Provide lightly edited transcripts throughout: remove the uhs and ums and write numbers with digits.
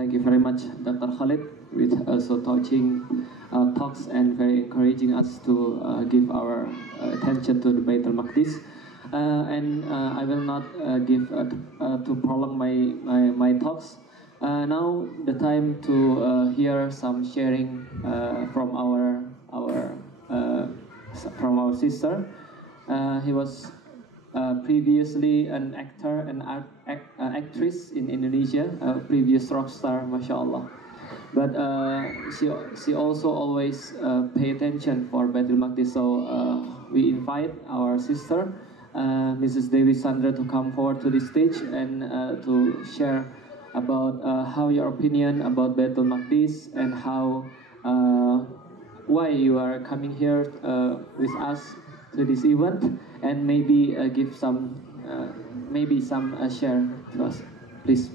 Thank you very much, Dr. Khalid, with also touching talks and very encouraging us to give our attention to the Baitul Maqdis. I will not give to prolong my talks. Now the time to hear some sharing from our sister. He was previously an actor and actress in Indonesia, previous rock star, mashallah. But she also always pay attention for Baitul Maqdis. So we invite our sister, Mrs. Dewi Sandra, to come forward to the stage and to share about how your opinion about Baitul Maqdis and how why you are coming here with us to this event, and maybe give some share to us, please.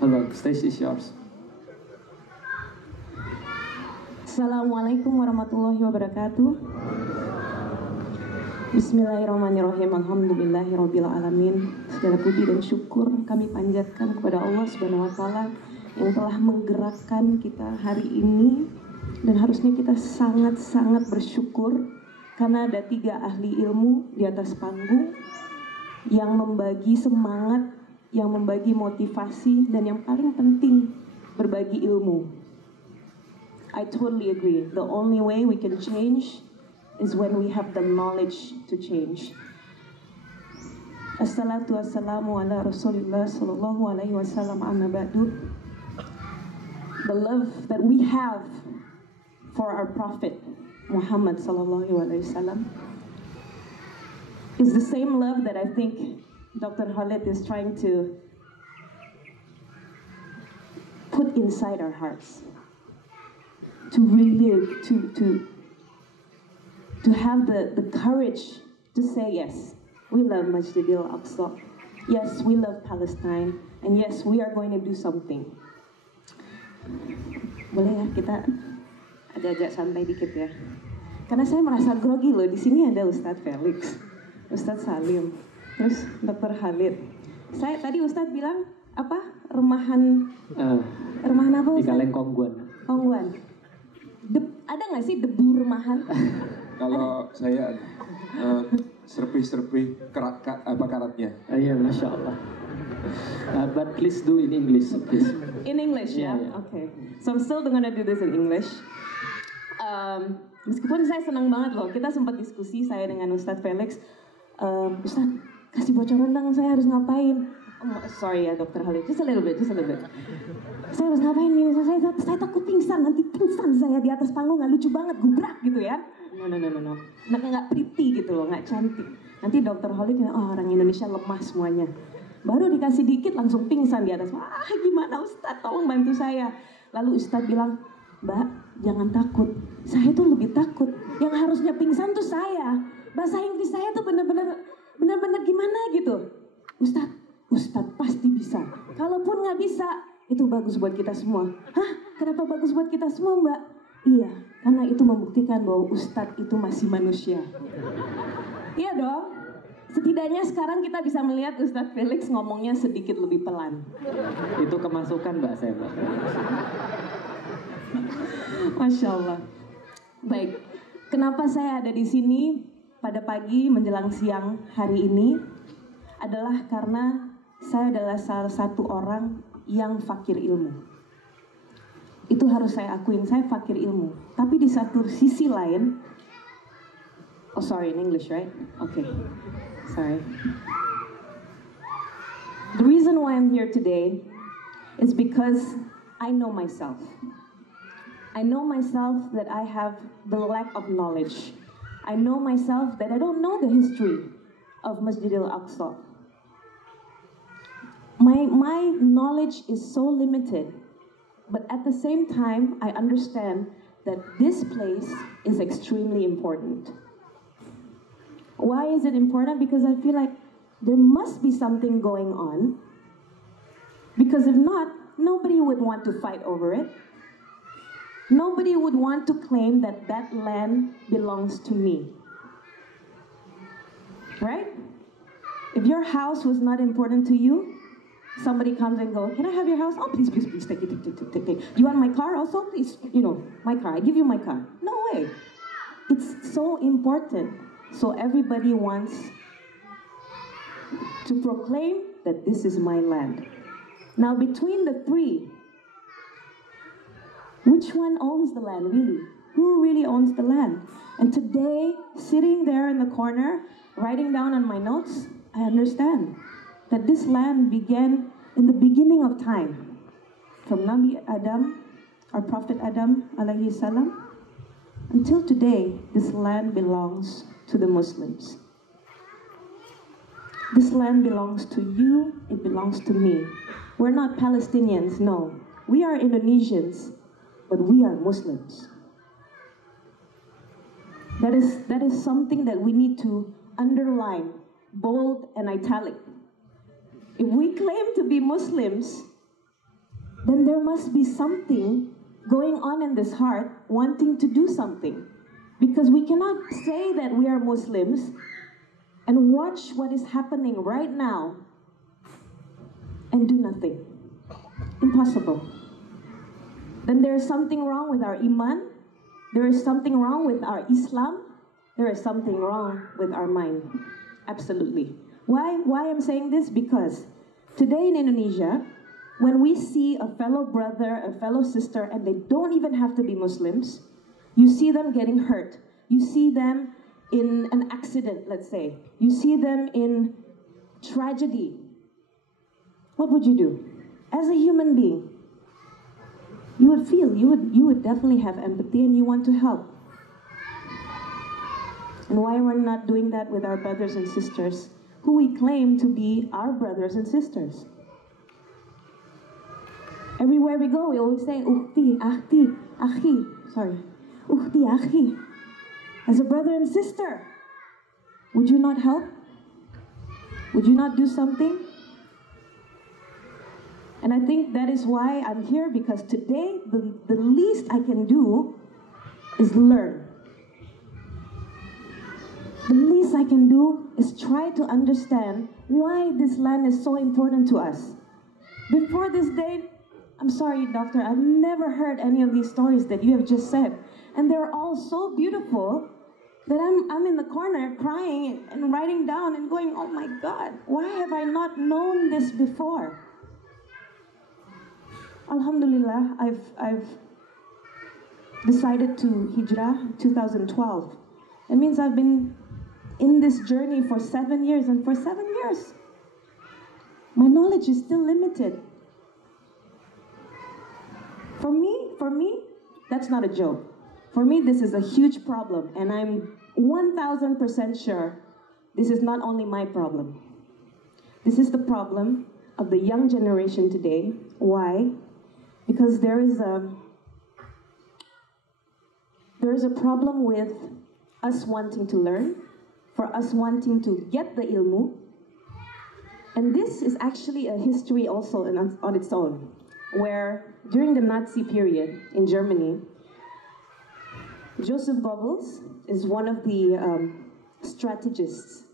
Hello, stage is yours. Assalamualaikum warahmatullahi wabarakatuh. Bismillahirrahmanirrahim. Alhamdulillahirabbil alamin. Segala puji dan syukur kami panjatkan kepada Allah Subhanahu wa taala yang telah menggerakkan kita hari ini, dan harusnya kita sangat-sangat bersyukur karena ada 3 ahli ilmu di atas panggung yang membagi semangat, yang membagi motivasi, dan yang paling penting berbagi ilmu. I totally agree. The only way we can change is when we have the knowledge to change. Assalatu wassalamu ala Rasulillah sallallahu alaihi wasallam, amma ba'du. The love that we have for our Prophet Muhammad sallallahu alaihi wasallam is the same love that I think Dr. Khalid is trying to put inside our hearts, to relive, to have the courage to say, yes, we love Masjidil Aqsa, yes, we love Palestine, and yes, we are going to do something. Boleh ya kita agak-agak santai dikit ya, karena saya merasa grogi loh. Di sini ada Ustadz Felix, Ustadz Salim, terus Dr. Khalid. Saya tadi Ustadz bilang apa? Remahan apa Ustadz? Di kaleng kongguan. Kongguan. Ada nggak sih debu remahan? Kalau saya serpih-serpih karatnya. Iya, masya Allah. But please do in English, please. In English, ya? Yeah. Okay. So I'm still gonna do this in English. Meskipun saya senang banget loh, kita sempat diskusi saya dengan Ustadz Felix. Ustadz, kasih bocoran dong, saya harus ngapain? Sorry ya Dr. Khalid, just a little bit. Saya harus ngapain nih? Saya takut pingsan, nanti pingsan saya di atas panggung, nggak lucu banget, gubrak gitu ya. No. Nggak pretty gitu loh, nggak cantik. Nanti Dr. Khalid bilang, oh orang Indonesia lemah semuanya. Baru dikasih dikit langsung pingsan di atas. Gimana Ustadz, tolong bantu saya. Lalu Ustadz bilang, Mbak, jangan takut. Saya tuh lebih takut. Yang harusnya pingsan tuh saya. Bahasa Inggris saya tuh bener-bener gimana gitu. Ustadz pasti bisa. Kalaupun nggak bisa, itu bagus buat kita semua. Hah? Kenapa bagus buat kita semua, Mbak? Iya, karena itu membuktikan bahwa Ustadz itu masih manusia. Iya dong. Setidaknya sekarang kita bisa melihat Ustadz Felix ngomongnya sedikit lebih pelan. Itu kemasukan Mbak saya, Mbak. Masya Allah. Baik, kenapa saya ada di sini pada pagi menjelang siang hari ini adalah karena saya adalah salah satu orang yang fakir ilmu. Itu harus saya akuin, saya fakir ilmu. Tapi di satu sisi lain, oh sorry, in English, right? Okay, sorry. The reason why I'm here today is because I know myself. I know myself that I have the lack of knowledge. I know myself that I don't know the history of Masjidil Aqsa. My knowledge is so limited, but at the same time, I understand that this place is extremely important. Why is it important? Because I feel like there must be something going on, because if not, nobody would want to fight over it. Nobody would want to claim that that land belongs to me. Right? If your house was not important to you, somebody comes and goes, can I have your house? Oh, please, please, please, take it, take it, take it, take it. You want my car also? Please, my car, I give you my car. No way. It's so important. So everybody wants to proclaim that this is my land. Now, between the three, which one owns the land, really? Who really owns the land? And today, sitting there in the corner, writing down on my notes, I understand that this land began in the beginning of time. From Nabi Adam, our Prophet Adam, alayhi salam, until today, this land belongs to the Muslims. This land belongs to you, it belongs to me. We're not Palestinians, no. We are Indonesians, but we are Muslims. That is something that we need to underline, bold and italic. If we claim to be Muslims, then there must be something going on in this heart wanting to do something. Because we cannot say that we are Muslims and watch what is happening right now and do nothing. Impossible. Then there is something wrong with our Iman. There is something wrong with our Islam. There is something wrong with our mind. Absolutely. Why I'm saying this? Because today in Indonesia, when we see a fellow brother, a fellow sister, and they don't even have to be Muslims, you see them getting hurt. You see them in an accident, let's say. You see them in tragedy. What would you do? As a human being, you would feel, you would definitely have empathy and you want to help. And why we're not doing that with our brothers and sisters, who we claim to be our brothers and sisters? Everywhere we go, we always say, Ukhti, Akhti, Akhi. Sorry. Ukhti, Akhi. As a brother and sister, would you not help? Would you not do something? And I think that is why I'm here, because today, the least I can do is learn. The least I can do is try to understand why this land is so important to us. Before this day, I'm sorry, doctor, I've never heard any of these stories that you have just said. And they're all so beautiful that I'm in the corner crying and writing down and going, oh my God, why have I not known this before? Alhamdulillah, I've decided to hijrah 2012. It means I've been in this journey for 7 years, and for 7 years, my knowledge is still limited. For me, that's not a joke. For me, this is a huge problem, and I'm 1000% sure this is not only my problem. This is the problem of the young generation today. Why? Because there is a problem with us wanting to learn, for us wanting to get the ilmu. And this is actually a history also on its own, where during the Nazi period in Germany, Joseph Goebbels is one of the strategists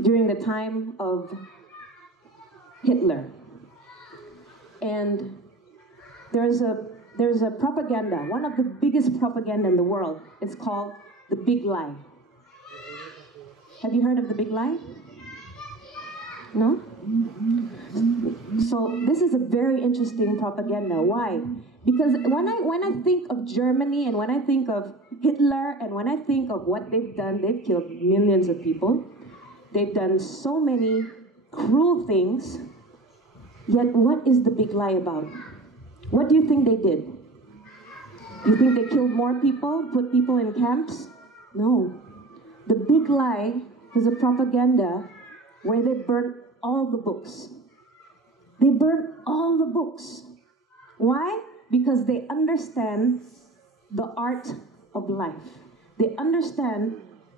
during the time of Hitler. And there's a propaganda, one of the biggest propaganda in the world. It's called the Big Lie. Have you heard of the Big Lie? No? So this is a very interesting propaganda. Why? Because when I think of Germany, and when I think of Hitler, and when I think of what they've done, they've killed millions of people. They've done so many cruel things. Yet what is the big lie about? What do you think they did? You think they killed more people, put people in camps? No. The big lie was a propaganda where they burnt all the books. They burnt all the books. Why? Because they understand the art of life. They understand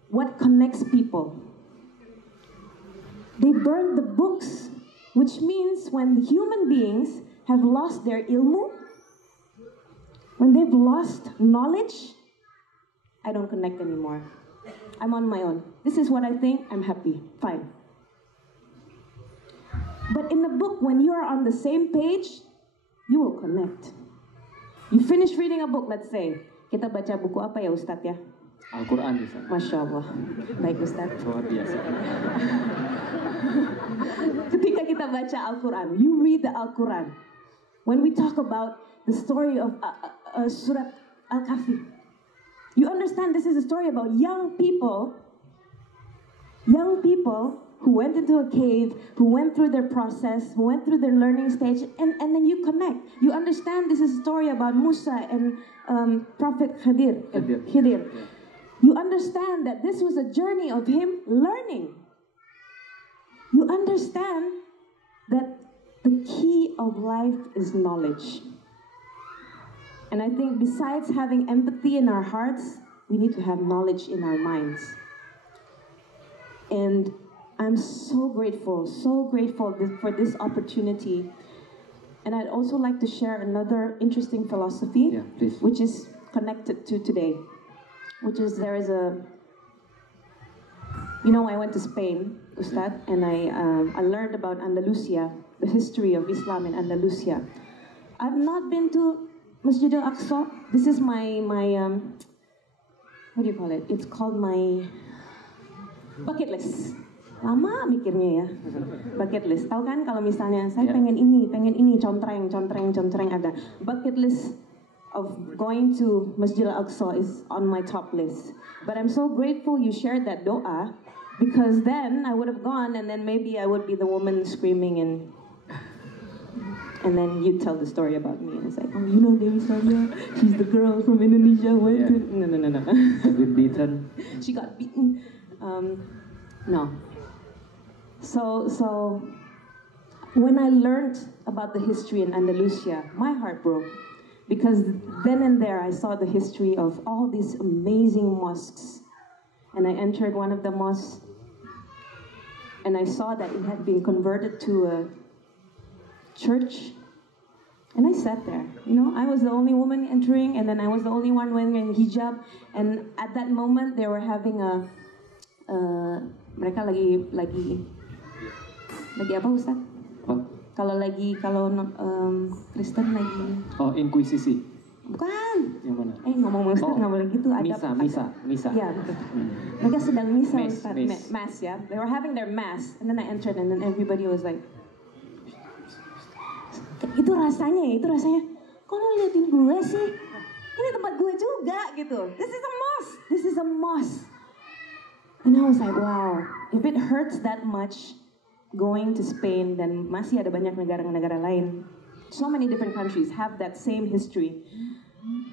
what connects people. They burned the books, which means when human beings have lost their ilmu, when they've lost knowledge, I don't connect anymore. I'm on my own. This is what I think, I'm happy, fine. But in the book, when you are on the same page, you will connect. You finish reading a book, let's say. Kita baca buku apa ya Ustadz ya? Al-Quran bisa. Masya Allah. Baik Ustadz. Luar biasa. Ketika kita baca Al-Quran, you read the Al-Quran. When we talk about the story of Surat Al-Kahfi, you understand this is a story about young people who went into a cave, who went through their process, who went through their learning stage, and then you connect. You understand this is a story about Musa and Prophet Khidir. Yeah. You understand that this was a journey of him learning. You understand that the key of life is knowledge. And I think besides having empathy in our hearts, we need to have knowledge in our minds. And I'm so grateful for this opportunity. And I'd also like to share another interesting philosophy, which is connected to today. Which is, there is a, I went to Spain, Ustad, and I learned about Andalusia, the history of Islam in Andalusia. I've not been to Masjid Al-Aqsa. This is my what do you call it? It's called my bucket list. Lama mikirnya ya, bucket list. Tahu kan kalau misalnya saya pengen ini, contreng ada. Bucket list of going to Masjid Al-Aqsa is on my top list. But I'm so grateful you shared that doa, because then I would have gone and then maybe I would be the woman screaming and then you tell the story about me and it's like, oh, you know Dewi Salia, she's the girl from Indonesia who went to... No. Have been beaten. She got beaten. No. So when I learned about the history in Andalusia, my heart broke. Because then and there I saw the history of all these amazing mosques. And I entered one of the mosques and I saw that it had been converted to a church. And I sat there. I was the only woman entering, and then I was the only one wearing a hijab. And at that moment they were having mereka lagi apa Ustaz? Kalau Kristen lagi... Oh, inkuisisi. Bukan. Yang mana? Ngomong Ustaz nggak boleh gitu. Misa. Ya, betul. Mereka sedang misa, Ustaz. Mass. Mass, ya. They were having their mass. And then I entered and then everybody was like... Itu rasanya, kok lo liatin gue sih? Ini tempat gue juga, gitu. This is a mosque. And I was like, wow. If it hurts that much... going to Spain, dan masih ada banyak negara-negara lain. So many different countries have that same history.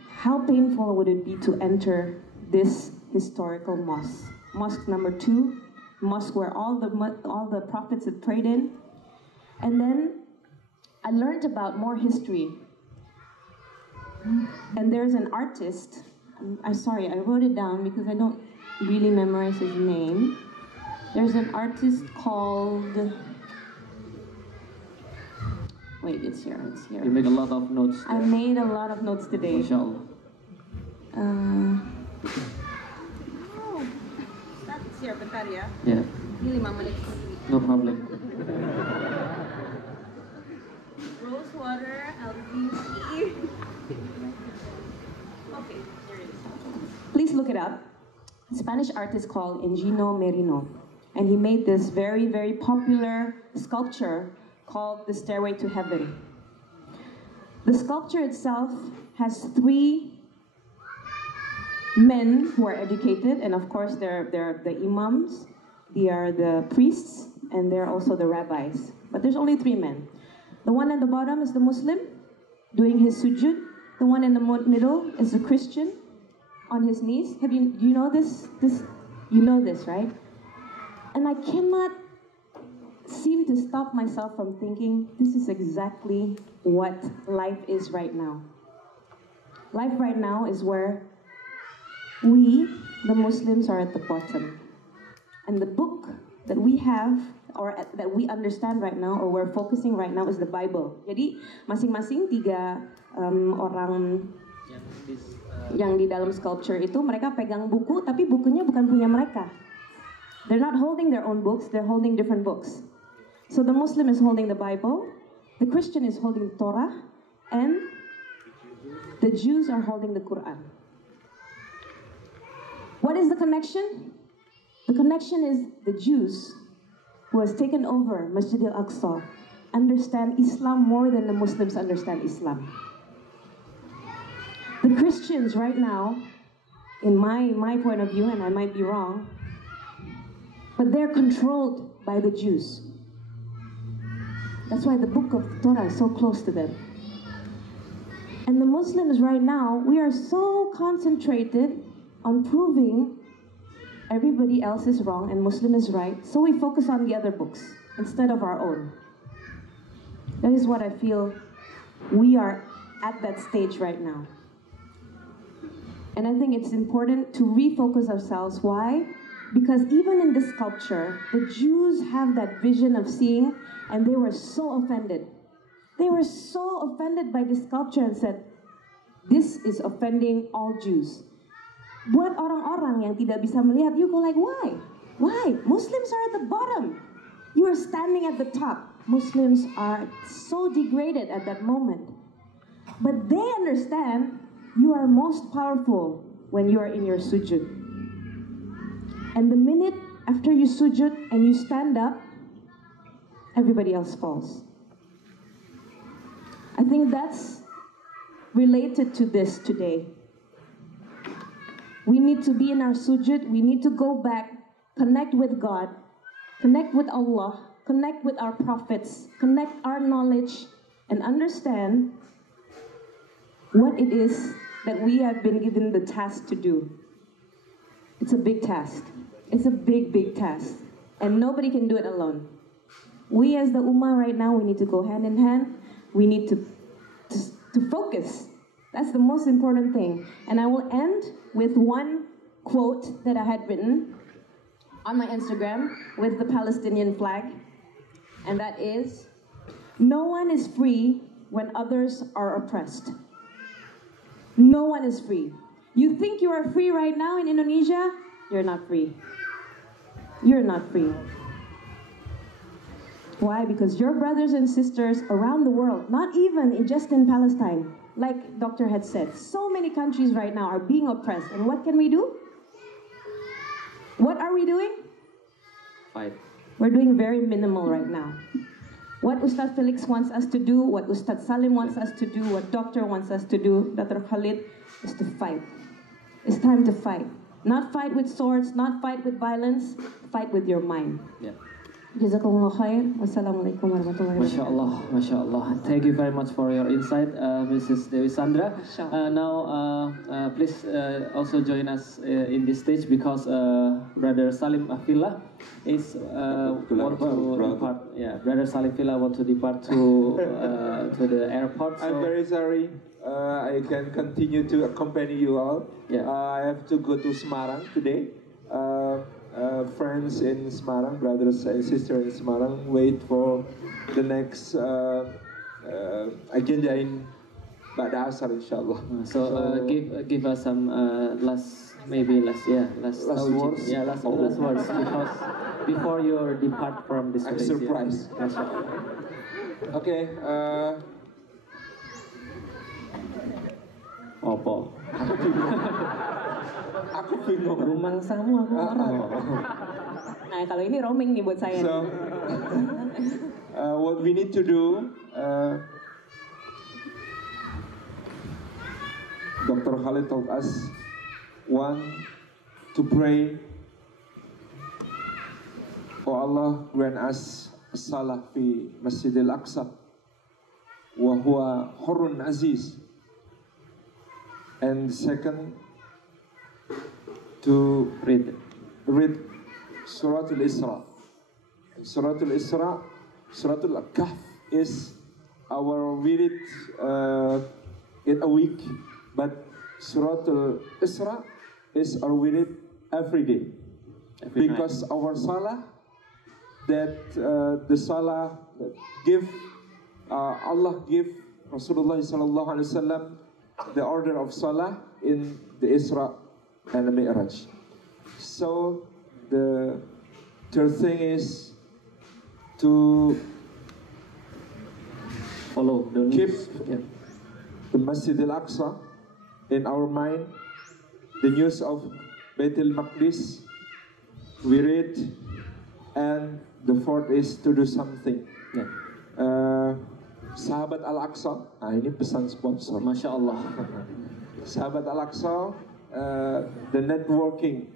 How painful would it be to enter this historical mosque? Mosque number 2, mosque where all the prophets had prayed in. And then I learned about more history. And there's an artist. I'm sorry, I wrote it down because I don't really memorize his name. There's an artist called... Wait, it's here. You made a lot of notes there. I made a lot of notes today. Masya Allah. That's here, bentar ya. Yeah. Ini 5 menit. No problem. Rose water, LVP. Okay, here it is. Please look it up. A Spanish artist called Engino Merino. And he made this very, very popular sculpture called the Stairway to Heaven. The sculpture itself has 3 men who are educated, and of course they're the imams, they are the priests, and they're also the rabbis. But there's only 3 men. The one at the bottom is the Muslim, doing his sujud. The one in the middle is the Christian, on his knees. Do you know this? You know this, right? And I cannot seem to stop myself from thinking, this is exactly what life is right now. Life right now is where we, the Muslims, are at the bottom. And the book that we have, or that we understand right now, or we're focusing right now, is the Bible. Jadi, masing-masing 3 orang yang di dalam sculpture itu mereka pegang buku, tapi bukunya bukan punya mereka. They're not holding their own books, they're holding different books. So the Muslim is holding the Bible, the Christian is holding the Torah, and the Jews are holding the Quran. What is the connection? The connection is the Jews, who has taken over Masjid al-Aqsa, understand Islam more than the Muslims understand Islam. The Christians right now, in my point of view, and I might be wrong, but they're controlled by the Jews. That's why the book of Torah is so close to them. And the Muslims right now, we are so concentrated on proving everybody else is wrong and Muslim is right, so we focus on the other books instead of our own. That is what I feel we are at that stage right now. And I think it's important to refocus ourselves. Why? Because even in this sculpture, the Jews have that vision of seeing, and they were so offended. They were so offended by this sculpture and said, this is offending all Jews. Buat orang-orang yang tidak bisa melihat, you go like, why? Why? Muslims are at the bottom. You are standing at the top. Muslims are so degraded at that moment. But they understand you are most powerful when you are in your sujud. And the minute after you sujud and you stand up, everybody else falls. I think that's related to this today. We need to be in our sujud, we need to go back, connect with God, connect with Allah, connect with our prophets, connect our knowledge, and understand what it is that we have been given the task to do. It's a big task. It's a big, big task. And nobody can do it alone. We as the Ummah right now, we need to go hand in hand. We need to focus. That's the most important thing. And I will end with one quote that I had written on my Instagram with the Palestinian flag. And that is, no one is free when others are oppressed. No one is free. You think you are free right now in Indonesia? You're not free. You're not free. Why? Because your brothers and sisters around the world, not even just in Palestine, like Dr. had said, so many countries right now are being oppressed. And what can we do? What are we doing? Fight. We're doing very minimal right now. What Ustad Felix wants us to do, what Ustad Salim wants us to do, what Doctor wants us to do, Dr. Khalid, is to fight. It's time to fight. Not fight with swords, not fight with violence, fight with your mind. Yeah. Jazakumullah khair. Wassalamualaikum warahmatullahi wabarakatuh. Masya Allah. Thank you very much for your insight, Mrs. Dewi Sandra. Now, please also join us in this stage because Brother Salim Afillah is want to depart. Yeah, Brother Salim Afillah want to depart to the airport. So. I'm very sorry. I can continue to accompany you all. Yeah. I have to go to Semarang today. Friends in Semarang, brothers and sisters in Semarang, wait for the next agenda in Ba'da Asar, inshallah. So give us some last words. Yeah, last words because before you depart from this I'm place. surprised. Yeah. Okay. Apa? Aku bingung. Rumangsamu aku marah. Nah, kalau ini roaming nih buat saya. So, what we need to do, Dr. Khalid told us, one, to pray, oh Allah, grant us salah fi Masjid al-Aqsa, wa huwa hurrun aziz. And second, to read Suratul Isra. Suratul Isra, Suratul Kahf is our read in a week, but Suratul Isra is our read every day. Because our salah, that the salah give Allah give Rasulullah sallallahu alaihi wasallam the order of salah in the Isra and the Mi'raj. So the third thing is to follow the keep news. Yeah. the Masjid Al-Aqsa in our mind, the news of Baitul Maqdis we read, and the fourth is to do something. Yeah. Sahabat Al-Aqsa, ini pesan sponsor. Masya Allah. Sahabat Al-Aqsa, the networking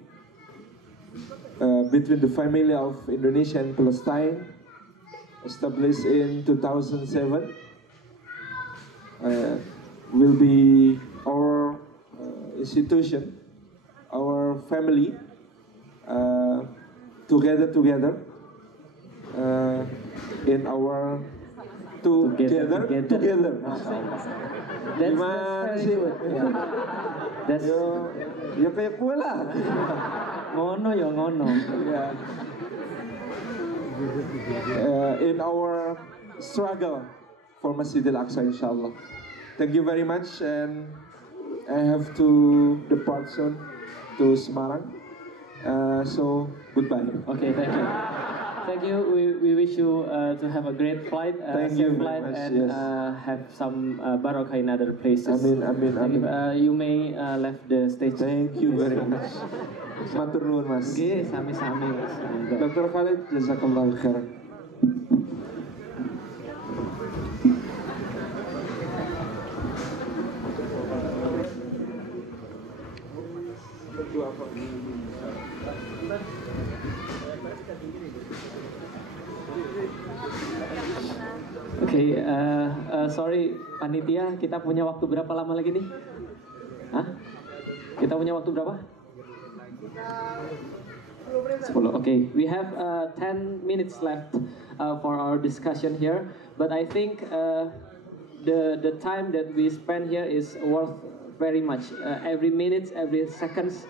between the family of Indonesia and Palestine, established in 2007, will be our institution, our family, together in our together. Gimana sih? That's Ya kayak kue lah. ngono ya ngono. Yeah. In our struggle for Masjid Al-Aqsa, inshallah. Thank you very much, and I have to depart soon to Semarang. So goodbye. Okay, thank you. Thank you. We wish you to have a great flight, Thank safe you very flight, much, and yes. Have some barakah in other places. Amin, amin, Thank you. amin. You may left the stage. Thank you very much. Matur nuwun, Mas. Oke, sami-sami Mas. Dr. Khalid, jazakallahu khairan. Oke, sorry panitia, kita punya waktu berapa lama lagi nih? Hah? Kita punya waktu berapa? 10. Okay, we have 10 minutes left for our discussion here, but I think the time that we spend here is worth very much. Every minute, every seconds,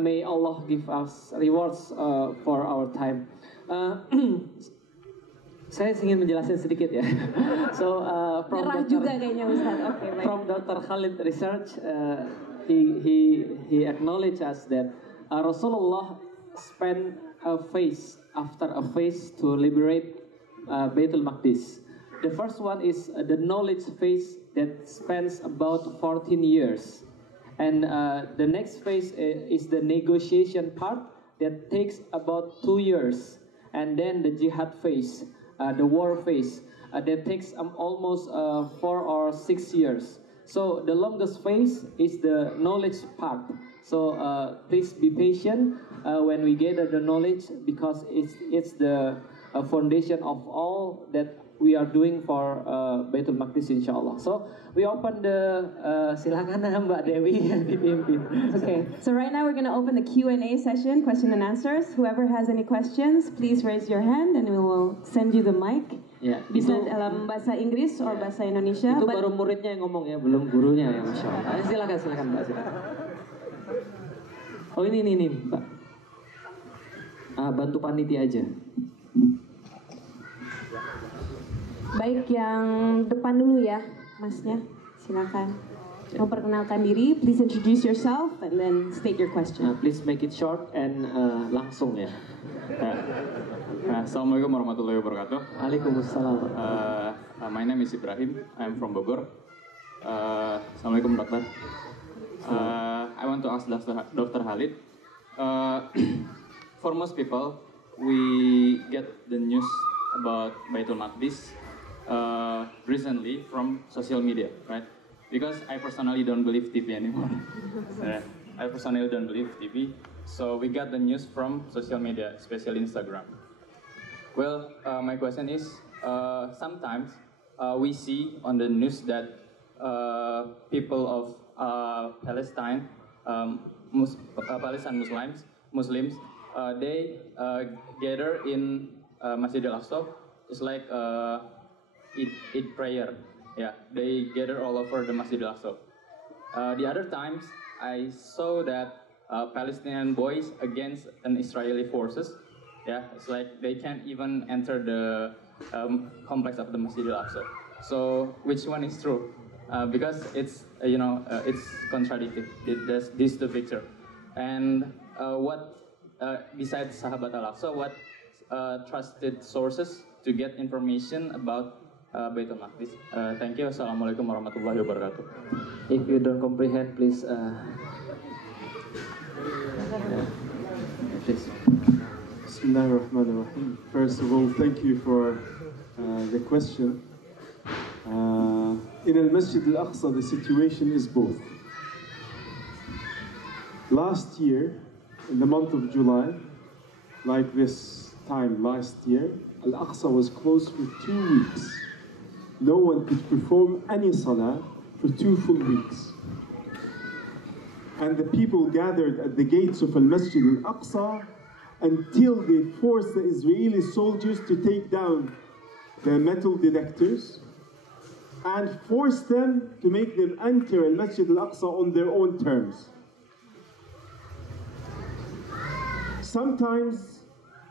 may Allah give us rewards for our time. Saya ingin menjelaskan sedikit ya. So from Nyerah juga kayaknya Ustaz. Oke, baik. from Dr. Khalid research, he acknowledged us that Rasulullah spent a phase after a phase to liberate Baitul Maqdis. The first one is the knowledge phase that spans about 14 years, and the next phase is the negotiation part that takes about 2 years, and then the jihad phase. The war phase that takes almost 4 or 6 years. So the longest phase is the knowledge part. So please be patient when we gather the knowledge, because it's the foundation of all that we are doing for Baitul Maqdis, inshallah. So we open the silakan Mbak Dewi yang dipimpin. Okay, so right now we're going to open the Q&A session, question and answers. Whoever has any questions, please raise your hand and we will send you the mic. Ya, Bisa itu dalam bahasa Inggris atau bahasa Indonesia. itu but- baru muridnya yang ngomong ya, belum gurunya ya, masya Allah. Silakan Mbak, silakan. Oh ini Mbak. Bantu panitia aja. Baik, yang depan dulu ya, Masnya. Silakan. Memperkenalkan diri, please introduce yourself and then state your question. Please make it short and langsung ya. Assalamualaikum warahmatullahi wabarakatuh. Waalaikumsalam. My name is Ibrahim. I'm from Bogor. Assalamualaikum dokter. I want to ask Dr. Khalid. For most people, we get the news about Baitul Maqdis recently from social media, right? Because I personally don't believe TV anymore. I personally don't believe TV, so we got the news from social media, especially Instagram. Well, my question is, sometimes we see on the news that people of Palestine, Palestine Muslims, they gather in Masjid Al-Aqsa. It's like eat prayer. Yeah, they gather all over the Masjid Al-Aqsa. The other times, I saw that Palestinian boys against an Israeli forces. Yeah, it's like they can't even enter the complex of the Masjid Al-Aqsa. So, which one is true? because it's it's contradictory. There's these two pictures, and what besides Sahabat Al-Aqsa, what trusted sources to get information about Baitul Maqdis. Thank you. Assalamualaikum warahmatullahi wabarakatuh. If you don't comprehend, please. Please. Bismillahirrahmanirrahim. First of all, thank you for the question. In Al-Masjid Al-Aqsa, the situation is both. Last year, in the month of July, like this time last year, Al-Aqsa was closed for 2 weeks. No one could perform any salah for 2 full weeks. And the people gathered at the gates of Al-Masjid Al-Aqsa until they forced the Israeli soldiers to take down the metal detectors and forced them to make them enter Al-Masjid Al-Aqsa on their own terms. Sometimes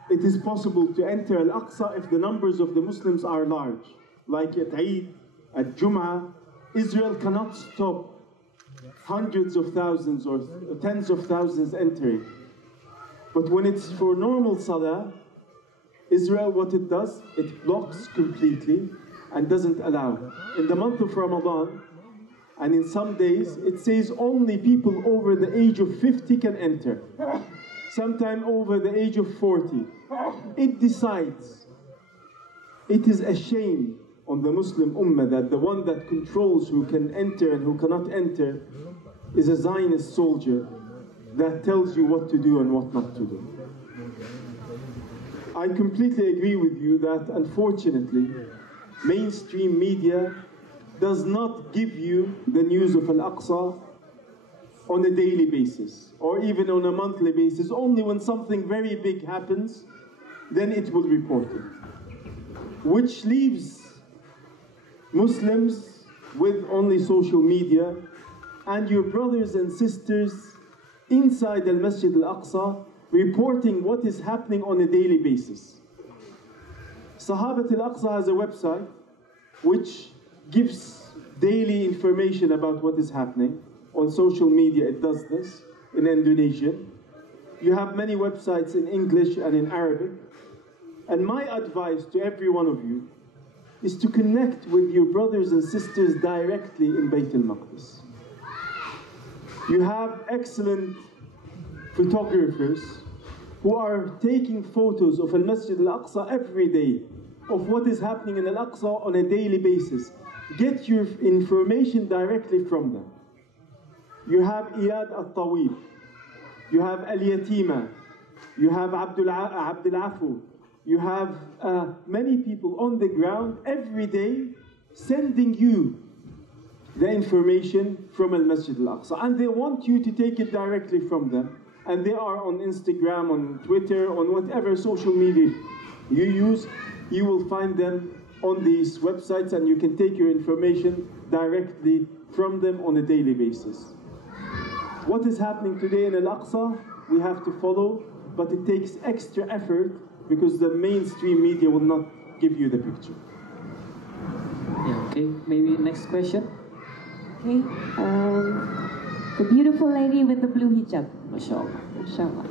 it is possible to enter Al-Aqsa if the numbers of the Muslims are large. Like at Eid, at Jum'ah, Israel cannot stop hundreds of thousands or tens of thousands entering. But when it's for normal salah, Israel, what it does, it blocks completely and doesn't allow. In the month of Ramadan, and in some days, it says only people over the age of 50 can enter. Sometime over the age of 40. It decides. It is a shame on the Muslim Ummah that the one that controls who can enter and who cannot enter is a Zionist soldier that tells you what to do and what not to do. I completely agree with you that, unfortunately, mainstream media does not give you the news of Al-Aqsa on a daily basis, or even on a monthly basis. Only when something very big happens, then it will report it. Which leaves Muslims with only social media, and your brothers and sisters inside Al-Masjid Al-Aqsa reporting what is happening on a daily basis. Sahabat Al-Aqsa has a website which gives daily information about what is happening. On social media it does this, in Indonesian. You have many websites in English and in Arabic. And my advice to every one of you is to connect with your brothers and sisters directly in Baitul Maqdis. You have excellent photographers who are taking photos of Al-Masjid Al-Aqsa every day, of what is happening in Al-Aqsa on a daily basis. Get your information directly from them. You have Iyad Al-Tawil, you have Al-Yatima, you have Abdul Afu, you have many people on the ground every day sending you the information from Al-Masjid Al-Aqsa, and they want you to take it directly from them. And they are on Instagram, on Twitter, on whatever social media you use. You will find them on these websites, and you can take your information directly from them on a daily basis. What is happening today in Al-Aqsa, we have to follow, but it takes extra effort because the mainstream media will not give you the picture. Yeah, okay. Maybe next question. Okay. The beautiful lady with the blue hijab. MashaAllah. MashaAllah.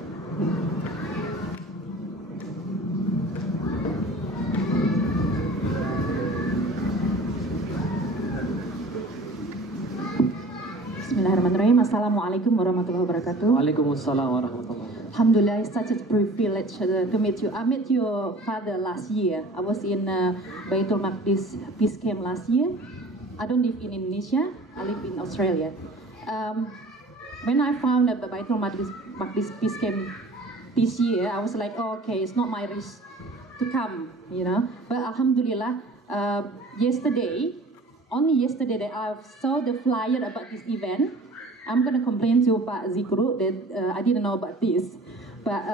Bismillahirrahmanirrahim. Assalamualaikum warahmatullahi wabarakatuh. Waalaikumsalam warahmatullahi wabarakatuh. Alhamdulillah, it's such a privilege to meet you. I met your father last year. I was in Baitul Maqdis peace camp last year. I don't live in Indonesia. I live in Australia. When I found that the Baitul Maqdis peace camp this year, I was like, oh, okay, it's not my risk to come, you know. But Alhamdulillah, only yesterday that I saw the flyer about this event. I'm gonna complain to Pak Zikru that I didn't know about this. But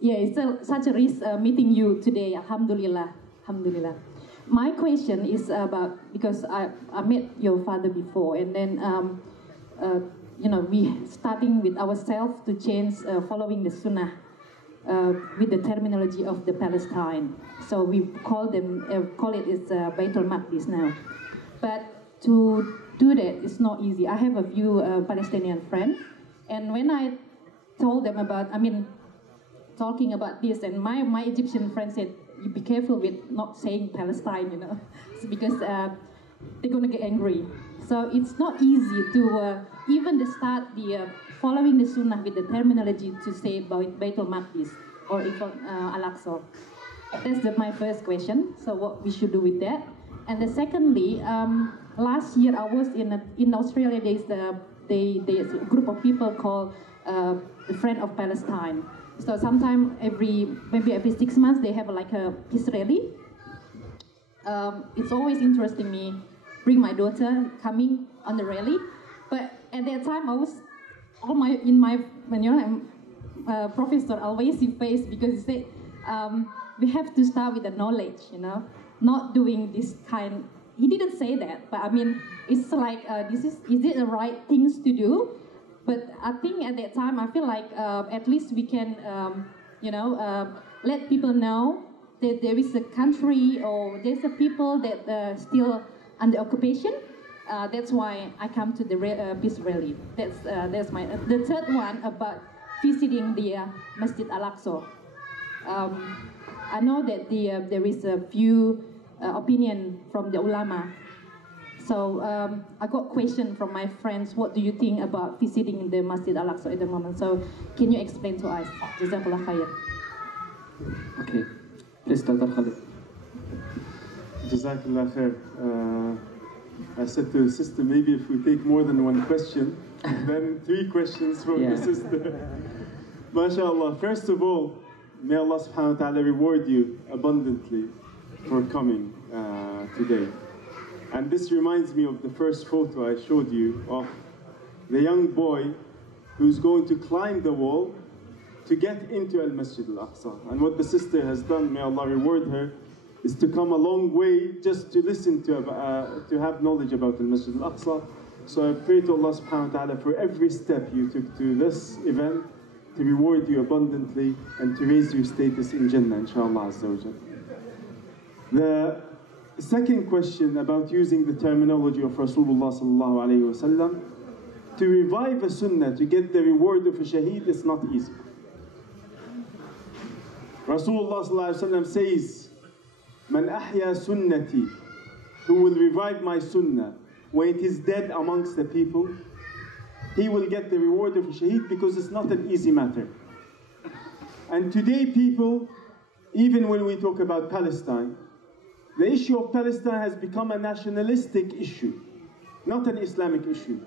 yeah, it's such a risk meeting you today. Alhamdulillah, Alhamdulillah. My question is about, because I met your father before, and then you know, we starting with ourselves to change following the Sunnah with the terminology of the Palestine. So we call it is Baitul Maqdis now. But to do that is not easy. I have a few Palestinian friends, and when I told them about, talking about this, and my Egyptian friend said, you be careful with not saying Palestine, because they're gonna get angry. So it's not easy to even start the following the Sunnah with the terminology to say Baitul Maqdis or Al-Aqsa. That's my first question. So what we should do with that? And the secondly, last year I was in Australia. There's a group of people called the Friend of Palestine. So sometime maybe every 6 months they have like a peace rally. It's always interesting me bring my daughter coming on the rally, but at that time I was Professor Al-Awaisi face, because he said we have to start with the knowledge, not doing this kind. He didn't say that, but it's like is it the right things to do? But I think at that time I feel like at least we can let people know that there is a country or there's a people that still under occupation. That's why I come to the peace rally. That's my the third one about visiting the Masjid Al-Aqsa. I know that there is a few opinion from the ulama. So I got question from my friends. What do you think about visiting the Masjid Al-Aqsa at the moment? So can you explain to us? Jazakallah khair. Okay, please, Dr. Khalid. Jazakallah khair. I said to the sister, maybe if we take more than one question, then 3 questions from the sister. MashaAllah. First of all, may Allah subhanahu wa ta'ala reward you abundantly for coming today. And this reminds me of the first photo I showed you of the young boy who's going to climb the wall to get into Al-Masjid Al-Aqsa. And what the sister has done, may Allah reward her, is to come a long way just to listen to have knowledge about Al-Masjid Al-Aqsa. So I pray to Allah subhanahu wa ta'ala for every step you took to this event, to reward you abundantly and to raise your status in Jannah, inshallah azza wa jal. The second question about using the terminology of Rasulullah sallallahu alayhi wa sallam, to revive a sunnah, to get the reward of a shaheed, is not easy. Rasulullah sallallahu alayhi wa sallam says, Man ahya sunnati, who will revive my sunnah when it is dead amongst the people, he will get the reward of a shaheed, because it's not an easy matter. And today people, even when we talk about Palestine, the issue of Palestine has become a nationalistic issue, not an Islamic issue.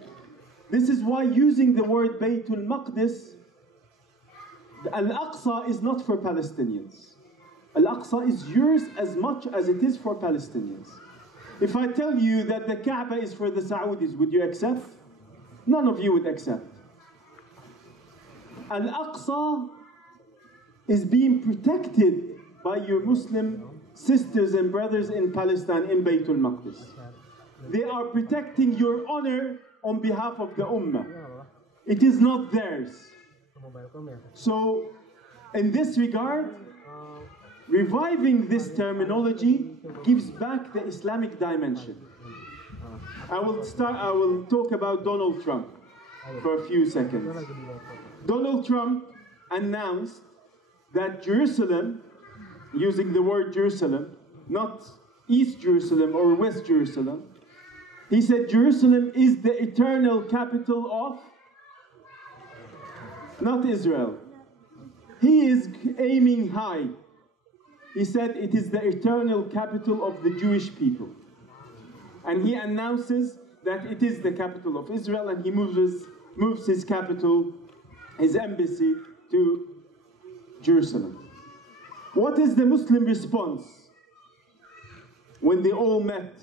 This is why using the word Baitul Maqdis, Al-Aqsa is not for Palestinians. Al-Aqsa is yours as much as it is for Palestinians. If I tell you that the Kaaba is for the Saudis, would you accept? None of you would accept. Al-Aqsa is being protected by your Muslim sisters and brothers in Palestine in Baitul Maqdis. They are protecting your honor on behalf of the Ummah. It is not theirs. So, in this regard, reviving this terminology gives back the Islamic dimension. I will talk about Donald Trump for a few seconds. Donald Trump announced that Jerusalem, using the word Jerusalem, not East Jerusalem or West Jerusalem, he said Jerusalem is the eternal capital of, not Israel. He is aiming high. He said it is the eternal capital of the Jewish people. And he announces that it is the capital of Israel, and he moves his capital, his embassy, to Jerusalem. What is the Muslim response when they all met?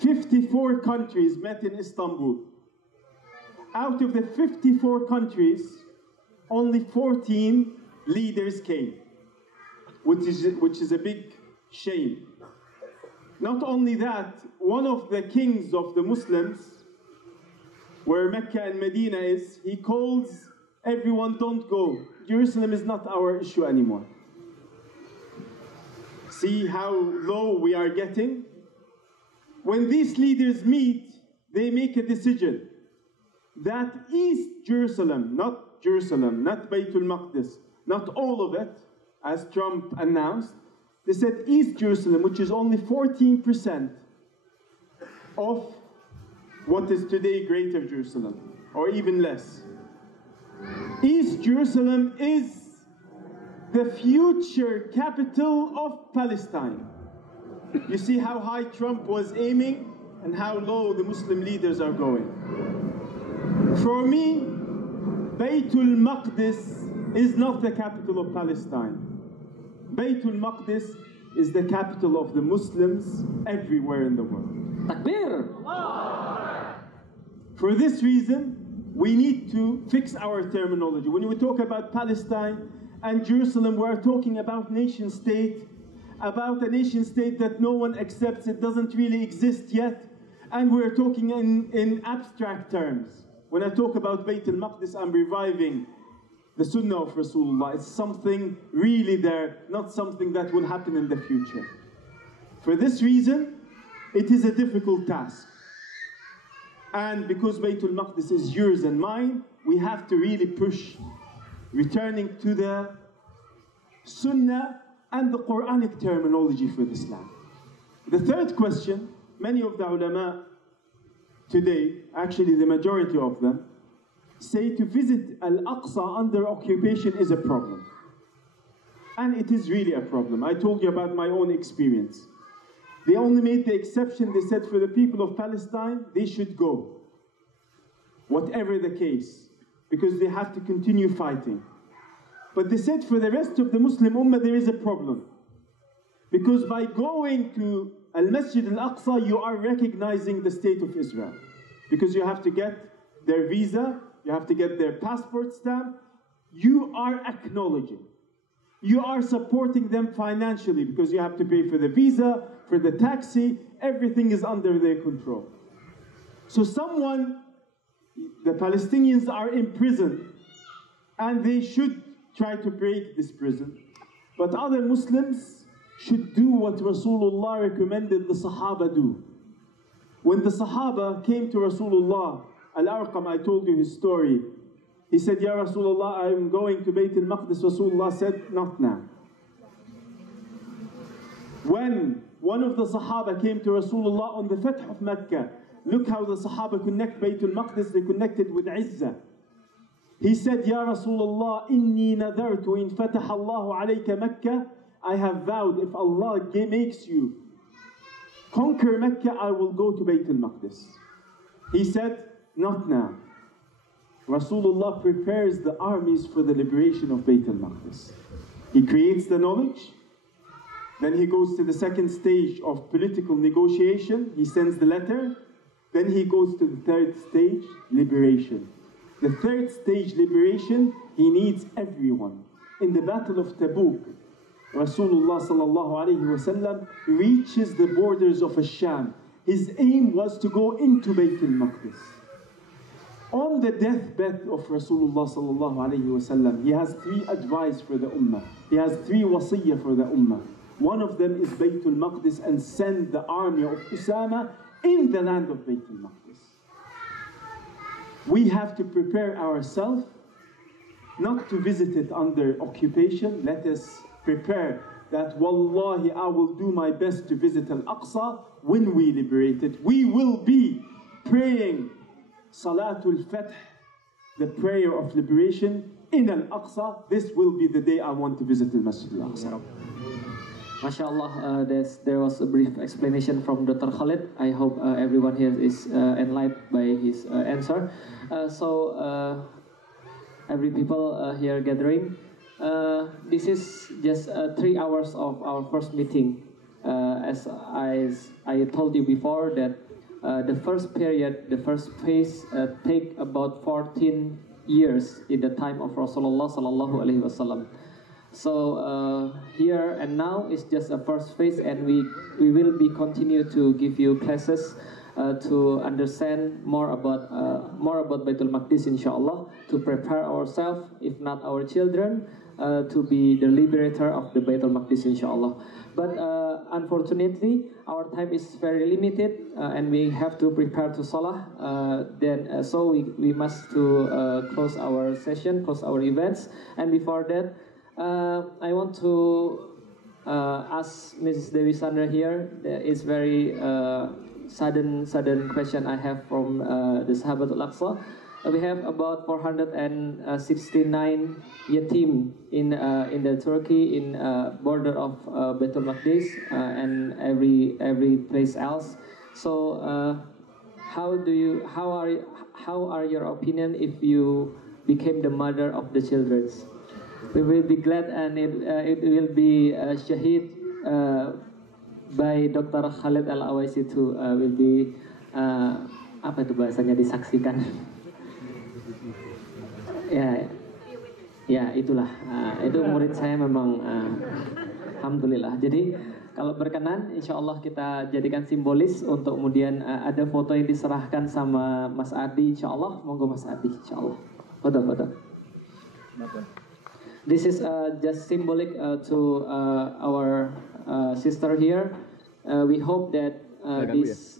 54 countries met in Istanbul. Out of the 54 countries, only 14 leaders came, which is a big shame. Not only that, one of the kings of the Muslims, where Mecca and Medina is, he calls everyone, don't go. Jerusalem is not our issue anymore. See how low we are getting? when these leaders meet, they make a decision that East Jerusalem, not Baitul Maqdis, not all of it, as Trump announced, they said East Jerusalem, which is only 14% of what is today Greater Jerusalem, or even less. East Jerusalem is the future capital of Palestine. You see how high Trump was aiming and how low the Muslim leaders are going. For me, Baitul Maqdis is not the capital of Palestine. Baitul Maqdis is the capital of the Muslims everywhere in the world. Takbir! For this reason, we need to fix our terminology. When we talk about Palestine and Jerusalem, we're talking about nation state, about a nation state that no one accepts, it doesn't really exist yet, and we're talking in abstract terms. When I talk about Baitul Maqdis, I'm reviving the Sunnah of Rasulullah. It's something really there, not something that will happen in the future. For this reason, it is a difficult task. And because Baitul Maqdis is yours and mine, we have to really push returning to the Sunnah and the Quranic terminology for this land. The third question, many of the ulama today, actually the majority of them, say to visit Al-Aqsa under occupation is a problem. And it is really a problem. I told you about my own experience. They only made the exception, they said for the people of Palestine, they should go. Whatever the case, because they have to continue fighting. But they said for the rest of the Muslim Ummah, there is a problem. Because by going to Al-Masjid Al-Aqsa, you are recognizing the state of Israel. Because you have to get their visa, you have to get their passport stamp. You are acknowledging. You are supporting them financially because you have to pay for the visa, for the taxi, everything is under their control. So the Palestinians are in prison and they should try to break this prison. But other Muslims should do what Rasulullah recommended the Sahaba do. When the Sahaba came to Rasulullah, Al-Arqam, I told you his story. He said, Ya Rasulullah, I'm going to Baitul Maqdis. Rasulullah said, not now. When one of the Sahaba came to Rasulullah on the Fath of Mecca, look how the Sahaba connect Baitul Maqdis, they connected with Izzah. He said, Ya Rasulullah, inni nadartu in fataha Allahu alayka Mecca. I have vowed if Allah makes you conquer Mecca, I will go to Baitul Maqdis. He said, not now. Rasulullah prepares the armies for the liberation of Baitul Maqdis. He creates the knowledge. Then he goes to the second stage of political negotiation. He sends the letter. Then he goes to the third stage, liberation. The third stage, liberation, he needs everyone. In the Battle of Tabuk, Rasulullah sallallahu alayhi wasallam reaches the borders of Sham. His aim was to go into Baitul Maqdis. On the deathbed of Rasulullah sallallahu alayhi wasallam, he has three advice for the ummah. He has three wasiyah for the ummah. One of them is Baitul Maqdis and send the army of Usama in the land of Baitul Maqdis. We have to prepare ourselves not to visit it under occupation. Let us prepare that, wallahi, I will do my best to visit Al-Aqsa when we liberate it. We will be praying Salatul Fath, the prayer of liberation in Al-Aqsa. This will be the day I want to visit Al-Masjid Al-Aqsa. MashaAllah, there was a brief explanation from Dr. Khalid. I hope everyone here is enlightened by his answer. Every people here gathering, this is just 3 hours of our first meeting. As I told you before that the first period, the first phase take about 14 years in the time of Rasulullah sallallahu alaihi wasallam. So here and now is just a first phase, and we will be continue to give you classes to understand more about Baitul Maqdis, inshallah, to prepare ourselves, if not our children, to be the liberator of the Baitul Maqdis, inshallah. But unfortunately, our time is very limited, and we have to prepare to Salah. So we must to close our session, close our events. And before that, I want to ask Mrs. Dewi Sandra here. There is very sudden question I have from the Sahabat Al-Aqsa. We have about 469 yatim in the Turkey, in border of Baitul Maqdis, and every place else. So how are your opinion if you became the mother of the children? We will be glad, and it will be shaheed by Dr. Khalid El-Awaisi too. Will be apa itu bahasanya, disaksikan. Ya itulah, itu murid saya memang, alhamdulillah. Jadi kalau berkenan, insya Allah kita jadikan simbolis untuk kemudian ada foto yang diserahkan sama Mas Adi, insya Allah. Monggo Mas Adi, insya Allah. Foto. This is just symbolic to our sister here. We hope that this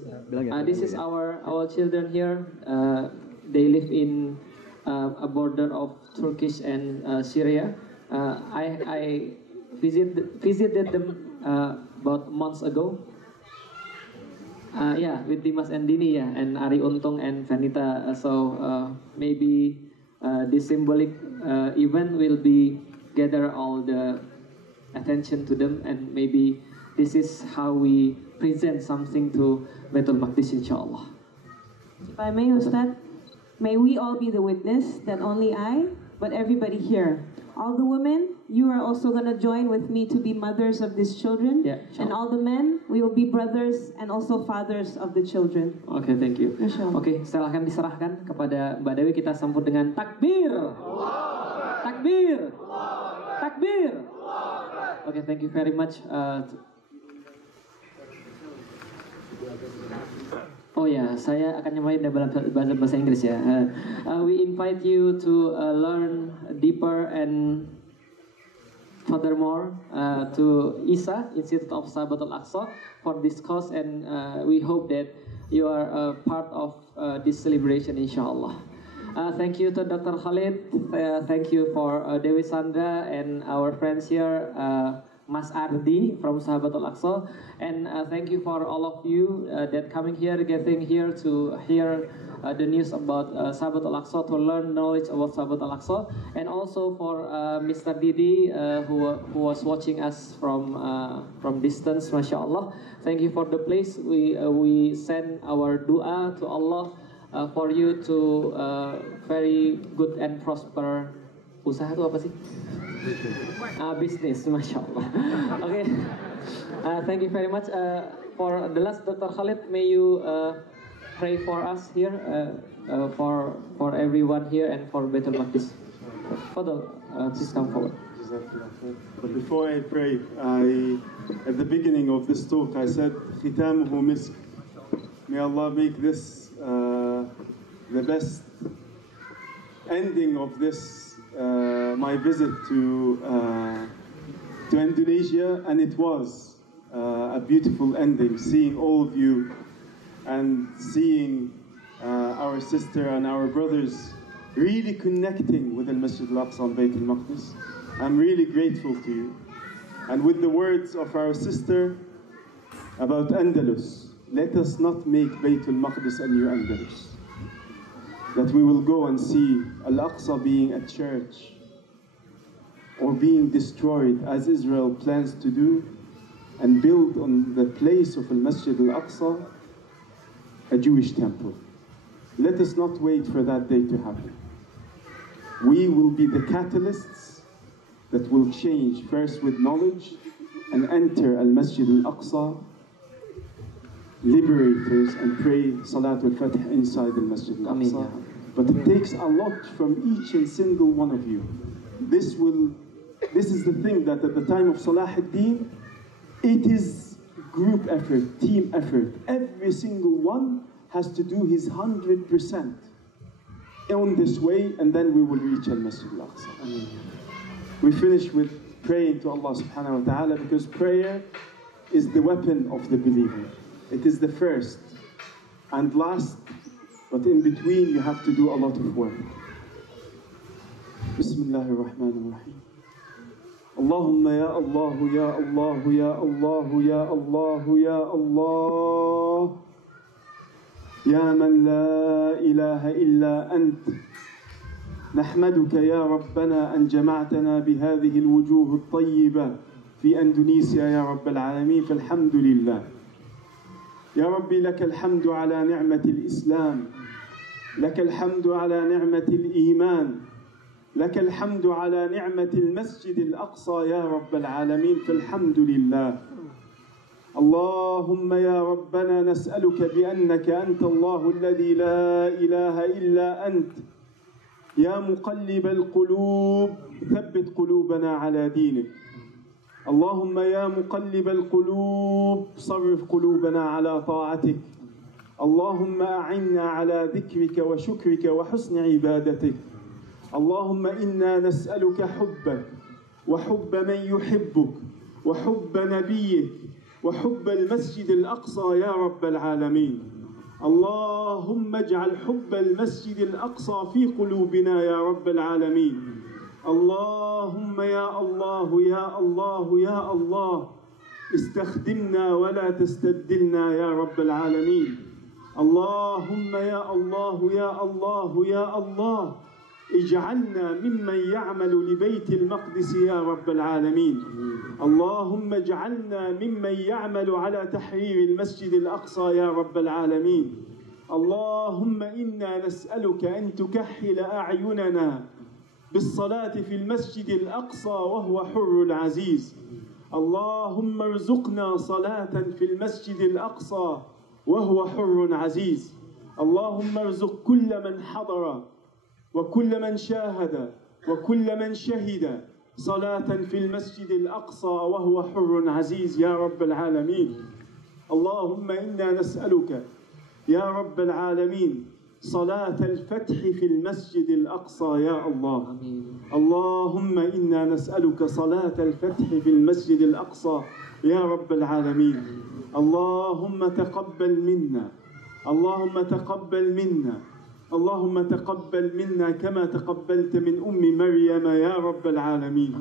is our children here. They live in a border of Turkish and Syria. I visited them about months ago. With Dimas and Dini, and Ari Untung and Vanita. So maybe this symbolic event will be gather all the attention to them, and maybe this is how we present something to Baitul Maqdis, inshallah. If I may, Ustad, may we all be the witness that only I, but everybody here, all the women, you are also going to join with me to be mothers of these children. Yeah, and all the men, we will be brothers and also fathers of the children. Okay, thank you. Inshallah. Okay, silahkan diserahkan kepada Mbak Dewi. Kita sambut dengan takbir. Takbir. Takbir. Okay, thank you very much. Saya akan nyamain dalam bahasa Inggris ya. We invite you to learn deeper and furthermore to ISA, Institute of Sahabat Al-Aqsa, for this cause, and we hope that you are a part of this celebration, inshallah. Thank you to Dr. Khalid. Thank you for Dewi Sandra and our friends here, Mas Ardi from Sahabat Al-Aqsa, and thank you for all of you that coming here, getting here to hear the news about Sahabat Al-Aqsa, to learn knowledge about Sahabat Al-Aqsa, and also for Mr. Didi who was watching us from distance, mashallah. Thank you for the place. We send our dua to Allah for you to very good and prosper. Usaha itu apa sih? Business, masya Allah. Okay, thank you very much. For the last, Dr. Khalid, may you pray for us here, for everyone here, and for Baitul Maqdis. Fadal, please come forward. But before I pray, at the beginning of this talk, I said, "Khitamuhu misk." May Allah make this the best ending of this. My visit to Indonesia, and it was a beautiful ending, seeing all of you and seeing our sister and our brothers really connecting with the Masjid Al-Aqsa and Baitul Maqdis. I'm really grateful to you. And with the words of our sister about Andalus, let us not make Baitul Maqdis a new Andalus. That we will go and see Al-Aqsa being a church or being destroyed as Israel plans to do, and build on the place of Al-Masjid Al-Aqsa a Jewish temple. Let us not wait for that day to happen. We will be the catalysts that will change, first with knowledge, and enter Al-Masjid Al-Aqsa liberators and pray Salatul Fatih inside Al-Masjid Al-Aqsa. But it takes a lot from each and single one of you. This is the thing that at the time of Salah ad-Din, it is group effort, team effort. Every single one has to do his 100% on this way, and then we will reach Al-Masjid Al-Aqsa. We finish with praying to Allah subhanahu wa ta'ala, because prayer is the weapon of the believer. It is the first and last, but in between you have to do a lot of work. Bismillah ar-Rahman ar-Rahim. Allahumma ya Allah, ya Allah, ya Allah, ya Allah, ya Allah. يا من لا إله إلا أنت، نحمدك يا ربنا أن جمعتنا بهذه الوجوه الطيبة في أندونيسيا يا رب العالمين، فالحمد لله. يا ربي لك الحمد على نعمة الإسلام، لك الحمد على نعمة الإيمان، لك الحمد على نعمة المسجد الأقصى يا رب العالمين، فالحمد لله. اللهم يا ربنا نسألك بأنك أنت الله الذي لا إله إلا أنت، يا مقلب القلوب ثبت قلوبنا على دينك. اللهم يا مقلب القلوب صرف قلوبنا على طاعتك. اللهم أعنا على ذكرك وشكرك وحسن عبادتك. اللهم إنا نسألك حبك وحب من يحبك وحب نبيك وحب المسجد الأقصى يا رب العالمين. اللهم اجعل حب المسجد الأقصى في قلوبنا يا رب العالمين. اللهم يا الله يا الله يا الله استخدمنا ولا تستبدلنا يا رب العالمين. اللهم يا الله يا الله يا الله اجعلنا ممن يعمل لبيت المقدس يا رب العالمين. اللهم اجعلنا ممن يعمل على تحرير المسجد الأقصى يا رب العالمين. اللهم إنا نسألك أن تكحل أعيننا بالصلاة في المسجد الأقصى وهو حر العزيز. اللهم ارزقنا صلاة في المسجد الأقصى وهو حر عزيز. اللهم ارزق كل من حضر وكل من شاهد وكل من شهد صلاة في المسجد الأقصى وهو حر عزيز يا رب العالمين. اللهم إنا نسألك يا رب العالمين صلاة الفتح في المسجد الأقصى يا الله. اللهم إنا نسألك صلاة الفتح في المسجد الأقصى يا رب العالمين. اللهم تقبل منا، اللهم تقبل منا، اللهم تقبل منا كما تقبلت من أم مريم يا رب العالمين.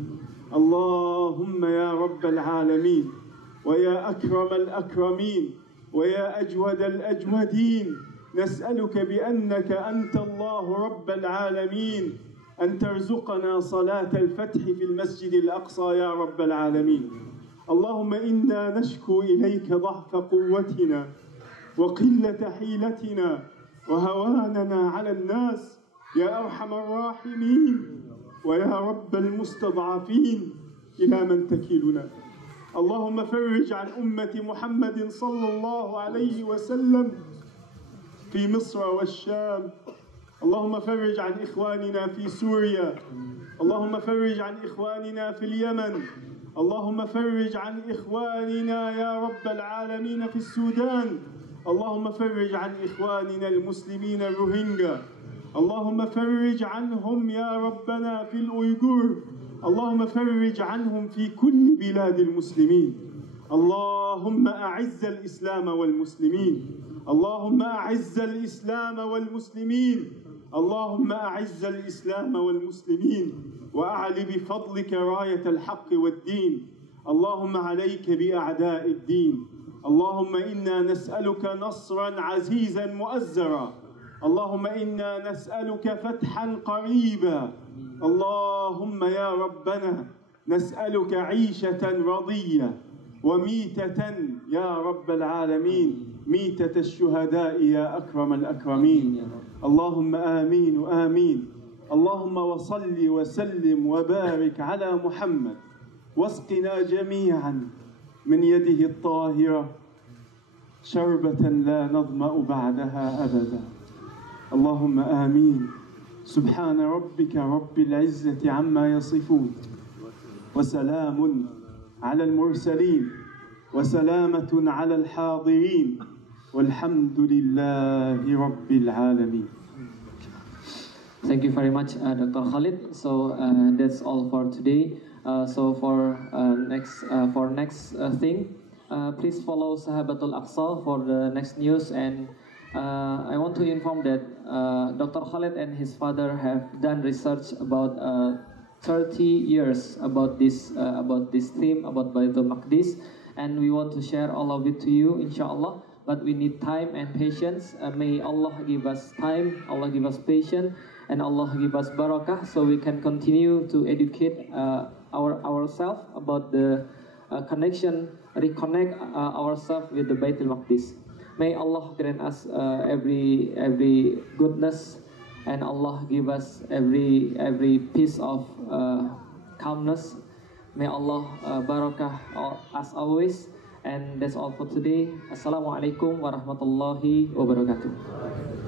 اللهم يا رب العالمين ويا أكرم الأكرمين ويا أجود الأجودين، نسألك بأنك أنت الله رب العالمين أن ترزقنا صلاة الفتح في المسجد الأقصى يا رب العالمين. اللهم إنا نشكو إليك ضعف قوتنا وقلة حيلتنا وهواننا على الناس يا أرحم الراحمين ويا رب المستضعفين، إلى من تكلنا؟ اللهم فرج عن أمة محمد صلى الله عليه وسلم في مصر والشام. اللهم فرج عن إخواننا في سوريا. اللهم فرج عن إخواننا في اليمن. اللهم فرج عن إخواننا يا رب العالمين في السودان. اللهم فرج عن إخواننا المسلمين الروهينجا. اللهم فرج عنهم يا ربنا في الأويغور. اللهم فرج عنهم في كل بلاد المسلمين. اللهم أعز الإسلام والمسلمين. اللهم أعز الإسلام والمسلمين. اللهم أعز الإسلام والمسلمين وأعل بفضلك راية الحق والدين. اللهم عليك بأعداء الدين. اللهم إنا نسألك نصرا عزيزا مؤزرا. اللهم إنا نسألك فتحا قريبا. اللهم يا ربنا نسألك عيشة رضية وميتة يا رب العالمين، ميتة الشهداء يا أكرم الأكرمين. اللهم آمين آمين. اللهم وصل وسلم وبارك على محمد، واسقنا جميعا من يده الطاهرة شربة لا نظمأ بعدها أبدا. اللهم آمين. سبحان ربك رب العزة عما يصفون وسلام على المرسلين وسلامة على الحاضرين والحمد لله رب العالمين. Thank you very much, Dr. Khalid. So that's all for today. So for next thing, please follow Sahabatul Aqsa for the next news. And I want to inform that Dr. Khalid and his father have done research about 30 years about this theme about Baitul Maqdis, and we want to share all of it to you, inshallah. But we need time and patience. May Allah give us time, Allah give us patience, and Allah give us barakah, so we can continue to educate ourselves about the connection, reconnect ourselves with the Baitul Maqdis. May Allah grant us every goodness, and Allah give us every piece of calmness. May Allah barakah as always. And that's all for today. Assalamualaikum warahmatullahi wabarakatuh.